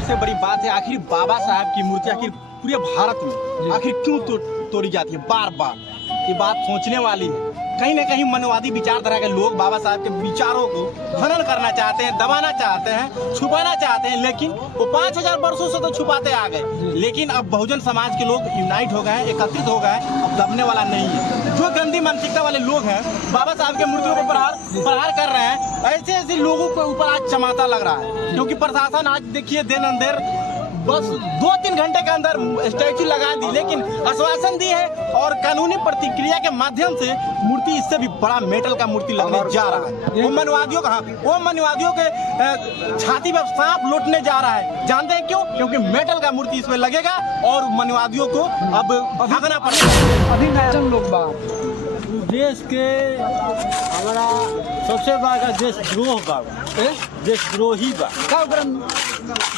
सबसे बड़ी बात है, आखिर बाबा साहब की मूर्ति आखिर पूरे भारत में आखिर क्यों तोड़ी जाती है बार बार, ये बात सोचने वाली है। कहीं ना कहीं मनवादी विचारधारा के लोग बाबा साहब के विचारों को हनन करना चाहते हैं, दबाना चाहते हैं, छुपाना चाहते हैं, लेकिन वो 5000 वर्षों से तो छुपाते आ गए। लेकिन अब बहुजन समाज के लोग यूनाइट हो गए हैं, एकत्रित हो गए हैं, अब दबने वाला नहीं है। जो गंदी मानसिकता वाले लोग हैं बाबा साहब के मूर्तियों पर प्रहार कर रहे हैं, ऐसे ऐसे लोगों के ऊपर आज चमाता लग रहा है। क्योंकि प्रशासन आज देखिए दिन अंदर बस 2-3 घंटे के अंदर स्टैचू लगा दी, लेकिन आश्वासन दी है और कानूनी प्रतिक्रिया के माध्यम से मूर्ति इससे भी बड़ा मेटल का मूर्ति लगने जा रहा है। वो मनवादियों के छाती में सांप लौटने जा रहा है। जानते हैं क्यों? क्योंकि मेटल का मूर्ति इसमें लगेगा और मनवादियों को अब भागना पड़ेगा। अभी नया लोग बात देश के हमारा सबसे बड़ा देशद्रोह बा, देशद्रोही बा।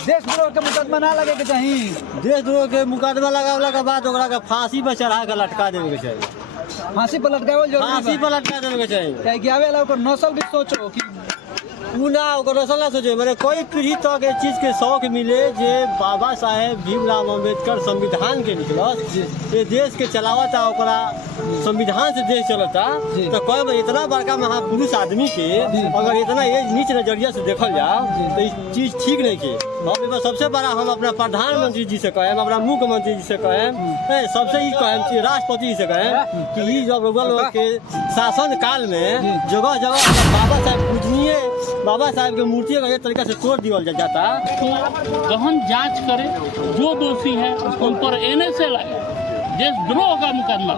देशद्रोह के मुकदमा ना लगे के चाहिए। देशद्रोह के मुकदमा लगावला के बाद ओकरा के फांसी पर चढ़ा के लटका देवे के चाहिए। फांसी पर लटकावल जरूरी बा। फांसी पर लटका देवे के चाहिए। क्या कि आवे वाला ओकर नस्ल भी सोचो कि उ ना ओकर नस्ल ना सोचे, मेरे कोई पीढ़ी तक के चीज के शौक मिले जे बाबा साहेब भीमराव अम्बेडकर संविधान के निकलस ये देश के चलावता, ओकरा संविधान से देश चलता। तो कोई इतना बड़का महापुरुष आदमी के अगर इतना ये नीच नजरिया से देखल जाओ तो ये चीज ठीक नहीं के। और सबसे बड़ा हम अपना प्रधानमंत्री जी से कहें, अपना मुख्यमंत्री जी से कहें, सबसे ही कहें, राष्ट्रपति जी से कहें कि ये जब लोग के शासन काल में जगह जगह बाबा साहेब पूजनीय बाबा साहेब के मूर्ति का एक तरीका से तोड़ दिया जाता। तो गहन जांच करे, जो दोषी है उन पर NSA लगे, देशद्रोह का मुकदमा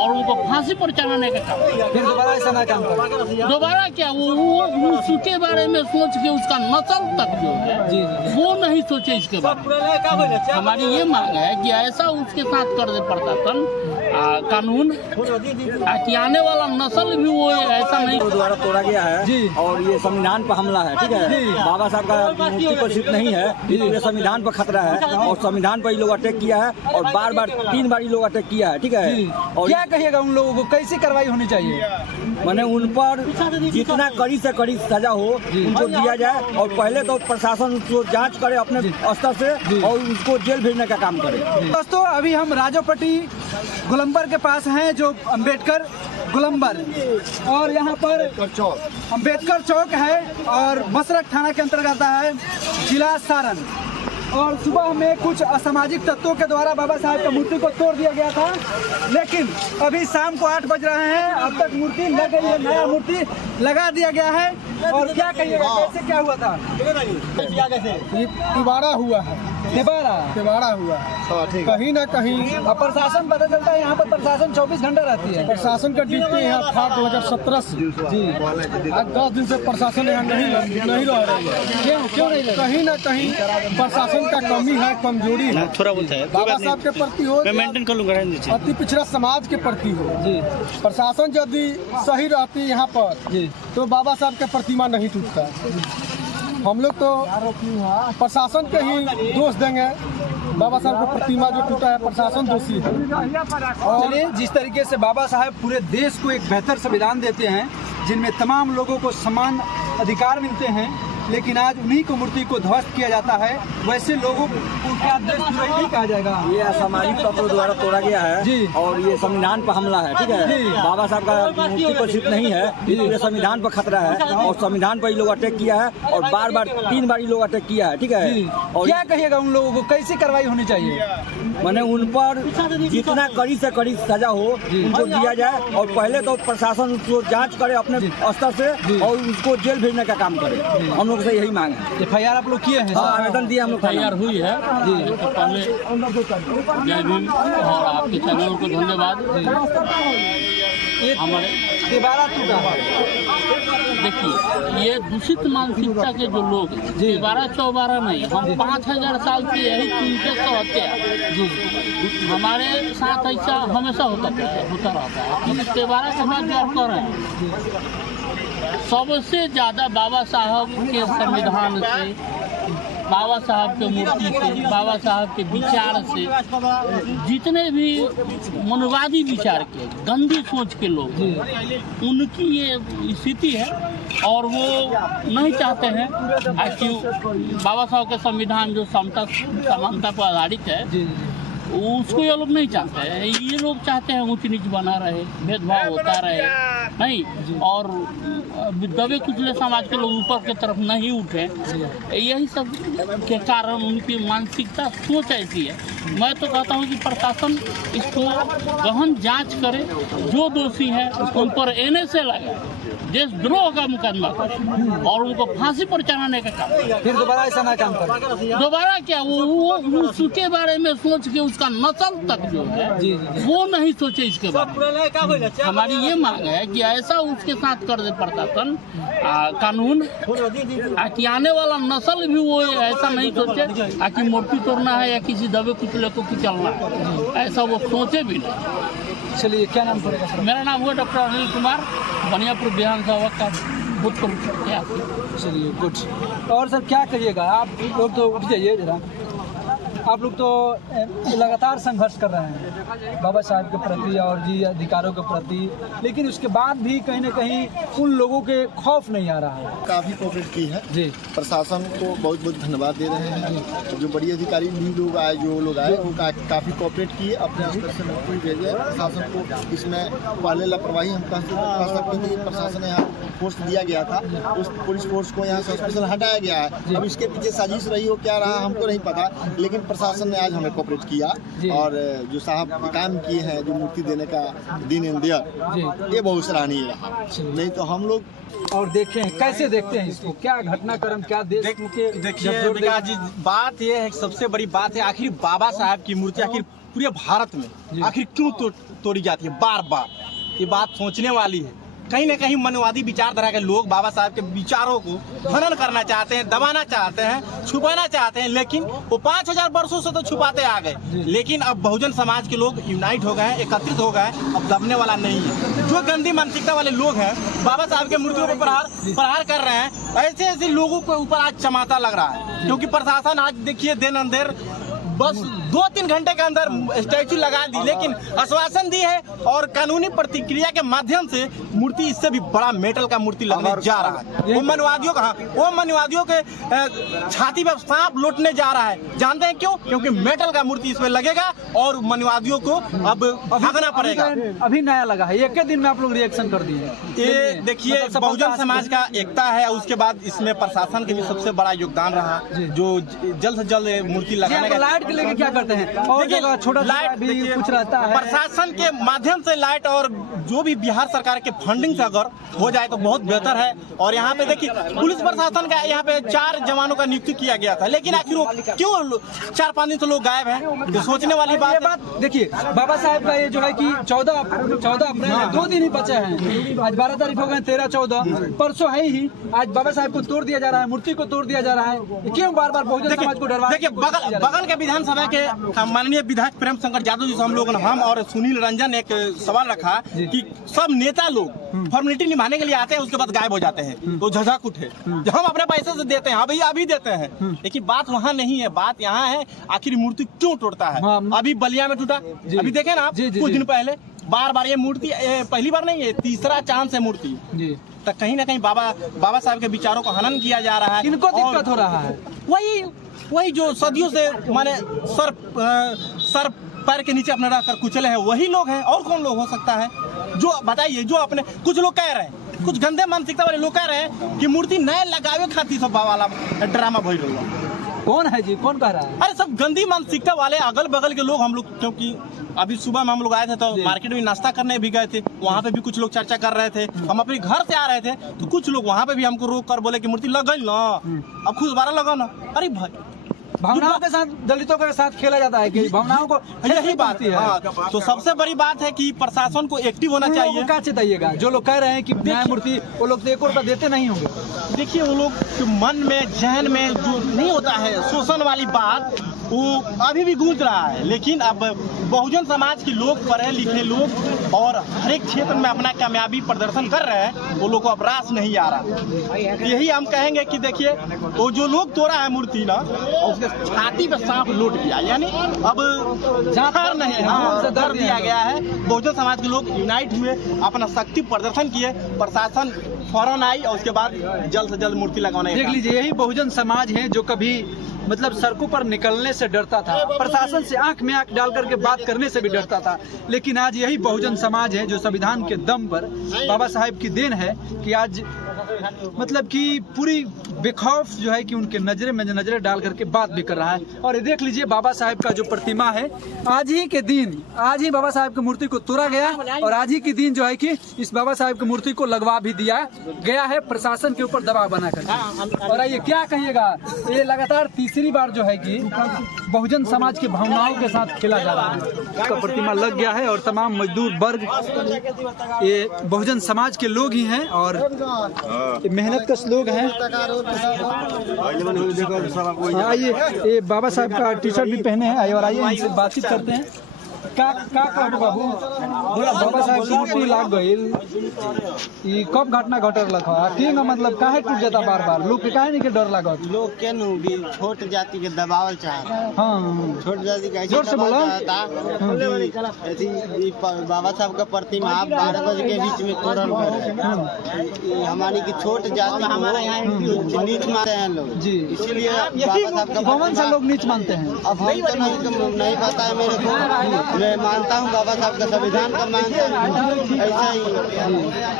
और उनको फांसी पर चढ़ाने का काम। फिर दोबारा ऐसा ना काम करे। दोबारा क्या वो उसके बारे में सोच के उसका नस्ल तक जो है वो नहीं सोचे इसके बारे में। हमारी ये मांग है कि ऐसा उसके साथ कर दे प्रशासन कानून कि आने वाला नस्ल भी वो ऐसा नहीं द्वारा तोड़ा गया है और ये संविधान पर हमला है। ठीक है, बाबा साहब का मूर्ति पर सिर्फ नहीं है, ये संविधान पर खतरा है और संविधान पर ये लोग अटैक किया है और बार 3 बार ये लोग अटैक किया है। ठीक है, और क्या कहिएगा उन लोगों को, कैसी कार्रवाई होनी चाहिए? मैंने उन पर जितना कड़ी से कड़ी सजा हो उनको दिया जाए और पहले तो प्रशासन उसको जांच करे अपने स्तर से और उसको जेल भेजने का काम करे। दोस्तों अभी हम राजोपट्टी गोलंबर के पास हैं, जो अंबेडकर गोलंबर, और यहाँ पर अंबेडकर चौक है और मसरख थाना के अंतर्गत आता है, जिला सारण। और सुबह में कुछ असामाजिक तत्वों के द्वारा बाबा साहब की मूर्ति को तोड़ दिया गया था, लेकिन अभी शाम को 8 बज रहे हैं, अब तक मूर्ति लग गई है, नया मूर्ति लगा दिया गया है। और क्या कहिएगा, कैसे क्या हुआ था? तिबारा हुआ है, तिबारा हुआ है। कहीं ना कहीं अब प्रशासन पता चलता है, यहाँ पर प्रशासन 24 घंटा रहती है। प्रशासन का ड्यूटी यहाँ था 2017 से जी। आज 10 दिन से प्रशासन यहाँ नहीं रह रही है। क्यों नहीं? कहीं ना कहीं प्रशासन का कमी है, कमजोरी है। थोड़ा बहुत है बाबा साहब के प्रति हो, मेंटेन कर लूंगा, अति पिछड़ा समाज के प्रति हो। प्रशासन यदि सही रहती यहाँ पर तो बाबा साहब का प्रतिमा नहीं टूटता। हम लोग तो प्रशासन के ही दोष देंगे। बाबा साहब का प्रतिमा जो टूटा है प्रशासन दोषी है। और जिस तरीके से बाबा साहब पूरे देश को एक बेहतर संविधान देते हैं जिनमें तमाम लोगों को समान अधिकार मिलते हैं, लेकिन आज उन्हीं को मूर्ति को ध्वस्त किया जाता है, वैसे लोगों को क्या देशद्रोही नहीं कहा जाएगा? ये असामाजिक तत्वों द्वारा तोड़ा गया है और ये संविधान पर हमला है। ठीक है, बाबा साहब का मूर्ति पर सिर्फ नहीं है, ये संविधान पर खतरा है और संविधान पर ये लोग अटैक किया है और बार 3 बार ये लोग अटैक किया है। ठीक है, और क्या कहिएगा उन लोगों को, कैसी कार्रवाई होनी चाहिए? मैंने उन पर जितना कड़ी से कड़ी सजा हो उनको दिया जाए और पहले तो प्रशासन उसको जांच करे अपने स्तर से और उसको जेल भेजने का काम करे। हम लोग से यही मांग है। FIR आप लोग किए हैं? आवेदन दिया हम लोग। तैयार हुई है जी। तो पहले जय भीम और आपके चैनल को धन्यवाद। हमारे तिबारा टूटा, देखिए ये दूषित मानसिकता के जो लोग हैं, 12-14 नहीं, हम 5000 साल से यही चीज़ कहते हैं। हमारे साथ ऐसा हमेशा होता रहता है। तिबारा के बाद जो आप कर रहे हैं, सबसे ज़्यादा बाबा साहब के संविधान से, बाबा साहब के मूर्ति से, बाबा साहब के विचार से, जितने भी मनवादी विचार के गंदी सोच के लोग, उनकी ये स्थिति है और वो नहीं चाहते हैं कि बाबा साहब के संविधान जो समता समानता पर आधारित है उसको ये लोग नहीं चाहते हैं। ये लोग चाहते हैं ऊंच नीच बना रहे, भेदभाव होता रहे नहीं, और दबे कुचले समाज के लोग ऊपर की तरफ नहीं उठे। यही सब के कारण उनकी मानसिकता सोच ऐसी है। मैं तो कहता हूँ कि प्रशासन इसको गहन जांच करे, जो दोषी है उन पर NSA लगे, देशद्रोह का मुकदमा करे और उनको फांसी पर चढ़ाने का काम करे। फिर दोबारा ऐसा ना काम करे। दोबारा क्या, वो उसके बारे में सोच के उसका नस्ल तक जो है वो नहीं सोचे इसके बारे में। हमारी ये मांग है कि ऐसा उसके साथ कर दे प्रशासन कानून कि आने वाला नस्ल भी वो ऐसा नहीं सोचे कि मूर्ति तोड़ना है या किसी दबे कुचले को कुचलना है, ऐसा वो सोचे भी नहीं। चलिए, क्या नाम पड़ेगा सर? मेरा नाम हुआ डॉक्टर अनिल कुमार, बनियापुर विधानसभा का भूतपूर्व प्रत्याशी। चलिए, गुड। और सर क्या कहिएगा, आप लोग तो उठ जाइए जरा, आप लोग तो लगातार संघर्ष कर रहे हैं बाबा साहब के प्रति और जी अधिकारों के प्रति, लेकिन उसके बाद भी कहीं ना कहीं उन लोगों के खौफ नहीं आ रहा है। काफ़ी कोऑपरेट की है जी, प्रशासन को बहुत बहुत धन्यवाद दे रहे हैं। जो बड़ी अधिकारी भी लोग आए, जो लोग आए वो काफ़ी कोऑपरेट किए, अपने स्तर से नौकरी भेजे। प्रशासन को इसमें पहले लापरवाही हम कह सकते थे कि प्रशासन यहाँ फोर्स दिया गया था, उस पुलिस फोर्स को यहाँ से स्पेशल हटाया गया है। अब इसके पीछे साजिश रही हो क्या रहा हमको नहीं पता, लेकिन प्रशासन ने आज हमें कोऑपरेट किया और जो साहब काम किए हैं, जो मूर्ति देने का दिन इन दियर, ये बहुत सराहनीय रहा। नहीं तो हम लोग और देखें कैसे देखते हैं इसको, क्या घटनाक्रम, क्या देश के देखिए विकास जी, बात ये है, सबसे बड़ी बात है आखिर बाबा साहब की मूर्ति आखिर पूरे भारत में आखिर क्यों तोड़ी जाती है बार बार, ये बात सोचने वाली है। कहीं ना कहीं मनवादी विचारधारा के लोग बाबा साहब के विचारों को हनन करना चाहते हैं, दबाना चाहते हैं, छुपाना चाहते हैं, लेकिन वो 5000 वर्षों से तो छुपाते आ गए। लेकिन अब बहुजन समाज के लोग यूनाइट हो गए हैं, एकत्रित हो गए हैं, अब दबने वाला नहीं है। जो गंदी मानसिकता वाले लोग हैं बाबा साहब के मूर्तियों पर प्रहार कर रहे हैं, ऐसे ऐसे लोगों के ऊपर आज चमाता लग रहा है। क्योंकि प्रशासन आज देखिए दिन अंधेर बस 2-3 घंटे के अंदर स्टैचू लगा दी, लेकिन आश्वासन दी है और कानूनी प्रतिक्रिया के माध्यम से मूर्ति इससे भी बड़ा मेटल का मूर्ति लगने जा रहा है। वो मनवादियों के छाती पर सांप लौटने जा रहा है। जानते हैं क्यों? क्योंकि मेटल का मूर्ति इसमें लगेगा और मनवादियों को अब भागना पड़ेगा। अभी नया लगा है, एक दिन में आप लोग रिएक्शन कर दिए। ये देखिए बहुजन समाज का एकता है, उसके बाद इसमें प्रशासन के भी सबसे बड़ा योगदान रहा, जो जल्द से जल्द मूर्ति लगाने का के लेके क्या करते हैं और जगह छोटा लाइट भी कुछ रहता है। प्रशासन के माध्यम से लाइट और जो भी बिहार सरकार के फंडिंग से अगर हो जाए तो बहुत बेहतर है। और यहाँ पे देखिए पुलिस प्रशासन का यहाँ पे 4 जवानों का नियुक्ति किया गया था, लेकिन आखिर क्यों 4-5 दिन से लोग गायब हैं? तो सोचने वाली बात देखिए, बाबा साहब का ये जो है कि 14 अप्रैल है, 2 दिन ही बचे हैं। आज 12 तारीख हो गए, 13-14 परसों है ही। आज बाबा साहब को तोड़ दिया जा रहा है, मूर्ति को तोड़ दिया जा रहा है। क्यों बार बार बहुजन समाज को डरवा? देखिए बगल के विधानसभा के माननीय विधायक प्रेम शंकर यादव जी से हम और सुनील रंजन एक सवाल रखा कि सब नेता लोग फॉर्मेलिटी निभाने के लिए आते हैं, उसके बाद गायब हो जाते हैं, तो झझक उठे। हम अपने पैसे से देते हैं, अभी देते हैं, लेकिन बात वहाँ नहीं है। बात यहाँ है आखिर मूर्ति क्यों टूटता है। अभी बलिया में टूटा, अभी देखे ना आप कुछ दिन पहले, बार ये मूर्ति पहली बार नहीं है, तीसरा चांस है मूर्ति। तो कहीं ना कहीं बाबा साहब के विचारों को हनन किया जा रहा है। इनको दिक्कत हो रहा है, वही जो सदियों से माने सर पैर के नीचे अपने रखकर कुचले हैं, वही लोग हैं। और कौन लोग हो सकता है? जो बताइए, जो अपने कुछ लोग कह रहे हैं, कुछ गंदे मानसिकता वाले लोग कह रहे हैं कि मूर्ति नए लगावे खातिर सब वाला ड्रामा भइल रहा। कौन है जी, कौन कह रहा है? अरे सब गंदी मानसिकता वाले अगल बगल के लोग। हम लोग क्योंकि अभी सुबह में हम लोग आए थे तो मार्केट में नाश्ता करने भी गए थे, वहाँ पे भी कुछ लोग चर्चा कर रहे थे। हम अपने घर से आ रहे थे तो कुछ लोग वहाँ पे भी हमको रोक कर बोले कि मूर्ति लग गई ना, अब खुद 12 लगा ना। अरे भाई, भावनाओं के साथ, दलितों के साथ खेला जाता है कि भावनाओं को, यही बात है। हाँ, तो सबसे बड़ी बात है कि प्रशासन को एक्टिव होना चाहिए। क्या चाहिएगा? जो लोग कह रहे हैं कि न्यायमूर्ति, वो लोग तो 1 रुपया देते नहीं होंगे। देखिए वो लोग के मन में, जहन में जो नहीं होता है शोषण वाली बात, वो अभी भी गूंज रहा है। लेकिन अब बहुजन समाज के लोग, पढ़े लिखे लोग और हर एक क्षेत्र में अपना कामयाबी प्रदर्शन कर रहे हैं, वो लोग को अब रास नहीं आ रहा। यही हम कहेंगे कि देखिए वो जो लोग तोड़ा है मूर्ति ना, उसके छाती पे सांप लौट गया, यानी अब जाकर नहीं, डर दिया गया है। बहुजन समाज के लोग यूनाइट हुए, अपना शक्ति प्रदर्शन किए, प्रशासन फौरन आई और उसके बाद जल्द से जल्द मूर्ति लगवाने का देख लीजिए, यही बहुजन समाज है जो कभी मतलब सड़कों पर निकलने से डरता था, प्रशासन से आंख में आंख डाल करके बात करने से भी डरता था, लेकिन आज यही बहुजन समाज है जो संविधान के दम पर बाबा साहेब की देन है कि आज मतलब कि पूरी बेखौफ जो है कि उनके नजरे में नजरे डाल करके बात भी कर रहा है। और ये देख लीजिए बाबा साहेब का जो प्रतिमा है, आज ही के दिन आज ही बाबा साहेब की मूर्ति को तोड़ा गया और आज ही के दिन जो है कि इस बाबा साहेब की मूर्ति को लगवा भी दिया गया है प्रशासन के ऊपर दबाव बना कर। और आइए क्या कहिएगा, ये लगातार तीसरी बार जो है कि बहुजन समाज की भावनाओं के साथ खेला जा रहा है। इसका प्रतिमा लग गया है और तमाम मजदूर वर्ग ये बहुजन समाज के लोग ही हैं और मेहनत कश लोग हैं। आइए, ये बाबा साहब का टी शर्ट भी पहने हैं और आइए इनसे बातचीत करते हैं। का बाबू बोला बाबा साहब की मूर्ति लाग गई, ये कब घटना घटल लखा ठीक है, मतलब काहे टूट जाता बार बार, लोग के काहे नहीं के डर लागत, लोग के नु भी छोट जाति के दबावल चाहता। हाँ छोट जाति का जोर से बोलो। बाबा साहब का प्रतिमा 12 बजे के बीच में तोड़ल गए। हमारी की छोट जाति हमारे यहाँ नीच मानते हैं लोग जी, इसीलिए बाबा साहब का कौन सा लोग नीच मानते हैं। अब हम तो नहीं पता है मेरे को, मैं मानता हूँ बाबा साहब का संविधान का मानता हूँ ऐसा ही।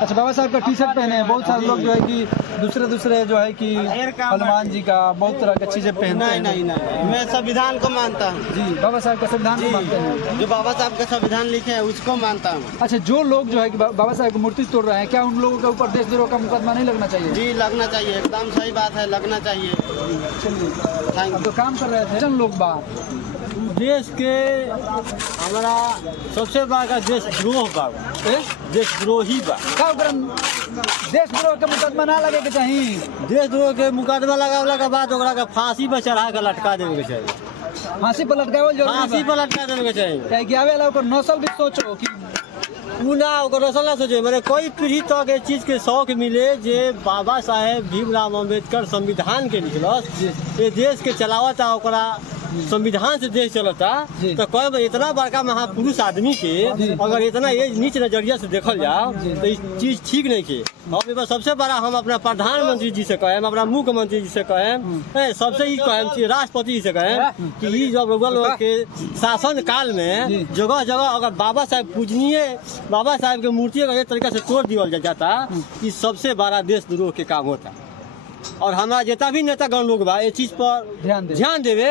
अच्छा, बाबा साहब का टी शर्ट पहने हैं, बहुत सारे लोग जो है कि दूसरे जो है कि हनुमान जी का बहुत तरह की चीजें पहनते हैं। नहीं, मैं संविधान को मानता हूँ जी, बाबा साहब का संविधान को मानते हैं, जो बाबा साहब का संविधान लिखे हैं उसको मानता हूँ। अच्छा, जो लोग जो है कि बाबा साहब की मूर्ति तोड़ रहे हैं, क्या उन लोगों के ऊपर देशद्रोह का मुकदमा नहीं लगना चाहिए। जी लगना चाहिए, एकदम सही बात है, लगना चाहिए। अब तो काम कर रहे थे लोग बात देश के हमारा सबसे बड़ा देशद्रोह बा, देशद्रोही बा। देशद्रोह के मुकदमा ना लगे के चाहिए, देशद्रोह के मुकदमा लगावला के बाद ओकरा के फांसी पर चढ़ा के लटका देवे के चाहिए। फांसी पर लटकावल जरूरी फांसी पर लटका देवे के चाहिए। क्या कि आवे वाला ओकर नस्ल भी सोचो कि ओकर नस्ल ना सोचे, मेरे कोई पीढ़ी तक ये चीज के शौक मिले जे बाबा साहेब भीमराव अम्बेडकर संविधान के लिखलस, ये देश के चलावता ओकरा संविधान से देश चलता, तो कोई इतना बड़का महापुरुष आदमी के अगर इतना ये नीच नजरिया से देखल जाओ तो ये चीज ठीक नहीं के। हम एक सबसे बड़ा हम अपना प्रधानमंत्री जी से कहें, अपना मुख्यमंत्री जी से कहें, सबसे ही कहें राष्ट्रपति जी से कहें कि ये जब लोग के शासन काल में जगह जगह अगर बाबा साहेब पूजनीय बाबा साहेब के मूर्ति अगर इस तरीके से तोड़ दिया जाता, ये सबसे बड़ा देशद्रोह के काम होता। और हमारा जितना भी नेतागण लोग बा ये चीज पर ध्यान देवे,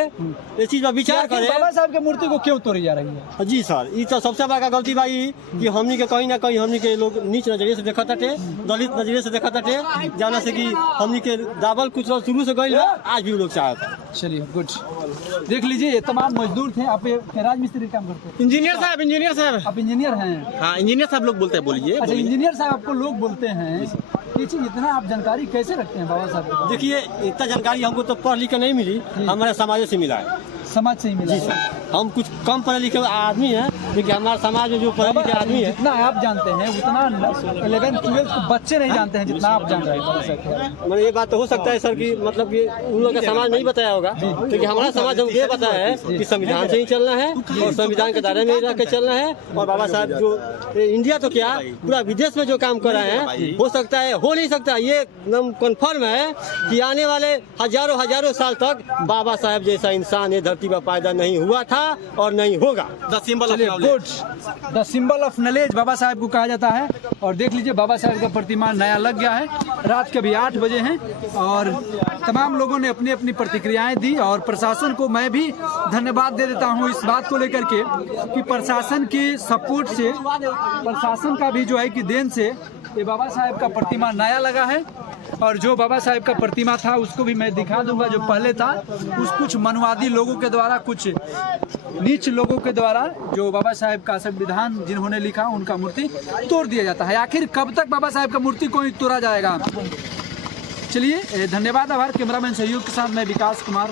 ये चीज पर विचार करे। बाबा साहब की मूर्ति को क्यों तोड़ी जा रही है। जी सर, ये तो सबसे बड़ा गलती बा कि हमनी के कहीं ना कहीं हमनी के लोग नीच नजरिए से देखा थे, दलित नजरिए से देखा थे, जाना से कि हमनी के दाबल कुछ शुरू से गई आज भी लोग चाहता। चलिए गुड, देख लीजिए ये तमाम मजदूर थे। आप राजमिस्त्री काम करते हैं। इंजीनियर साहब आप इंजीनियर हैं। हाँ, इंजीनियर साहब लोग बोलते हैं, बोलिए। अच्छा, इंजीनियर साहब आपको लोग बोलते हैं, ये चीज इतना आप जानकारी कैसे रखते हैं बाबा साहब। देखिए इतना जानकारी हमको तो पढ़ लिख के नहीं मिली, हमारे समाज से मिला है। समाज से ही मिला। जी सर, हम कुछ कम पढ़े लिखे आदमी हैं, लेकिन हमारे समाज में जो पढ़े लिखे आदमी है जितना आप जानते हैं उतना 11th-12th के बच्चे नहीं जानते हैं जितना आप जान रहे हैं। मतलब ये बात तो हो सकता है सर कि मतलब कि उन लोगों का समाज नहीं बताया होगा, क्योंकि हमारा समाज हमको ये बताया है कि संविधान से ही चलना है और संविधान के दायरे में रह के चलना है। और बाबा साहब जो इंडिया तो क्या पूरा विदेश में जो काम कर रहे हैं, हो सकता है हो नहीं सकता, ये एकदम कन्फर्म है कि आने वाले हजारों साल तक बाबा साहब जैसा इंसान ये धरती पर पैदा नहीं हुआ था और नहीं होगा। द सिंबल ऑफ नॉलेज बाबा साहब को कहा जाता है। और देख लीजिए बाबा साहब का प्रतिमा नया लग गया है, रात के भी 8 बजे हैं और तमाम लोगों ने अपनी अपनी प्रतिक्रियाएं दी। और प्रशासन को मैं भी धन्यवाद दे देता हूं इस बात को लेकर के कि प्रशासन के सपोर्ट से, प्रशासन का भी जो है कि देन से ये बाबा साहब का प्रतिमा नया लगा है। और जो बाबा साहब का प्रतिमा था उसको भी मैं दिखा दूंगा, जो पहले था उस कुछ मनवादी लोगों के द्वारा, कुछ नीच लोगों के द्वारा जो बाबा साहब का संविधान जिन्होंने लिखा उनका मूर्ति तोड़ दिया जाता है। आखिर कब तक बाबा साहब का मूर्ति को तोड़ा जाएगा। चलिए धन्यवाद, आभार। कैमरामैन सहयोग के साथ मैं विकास कुमार।